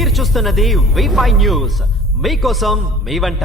మీరు చూస్తున్నది V five news మీకోసం మీ వంట.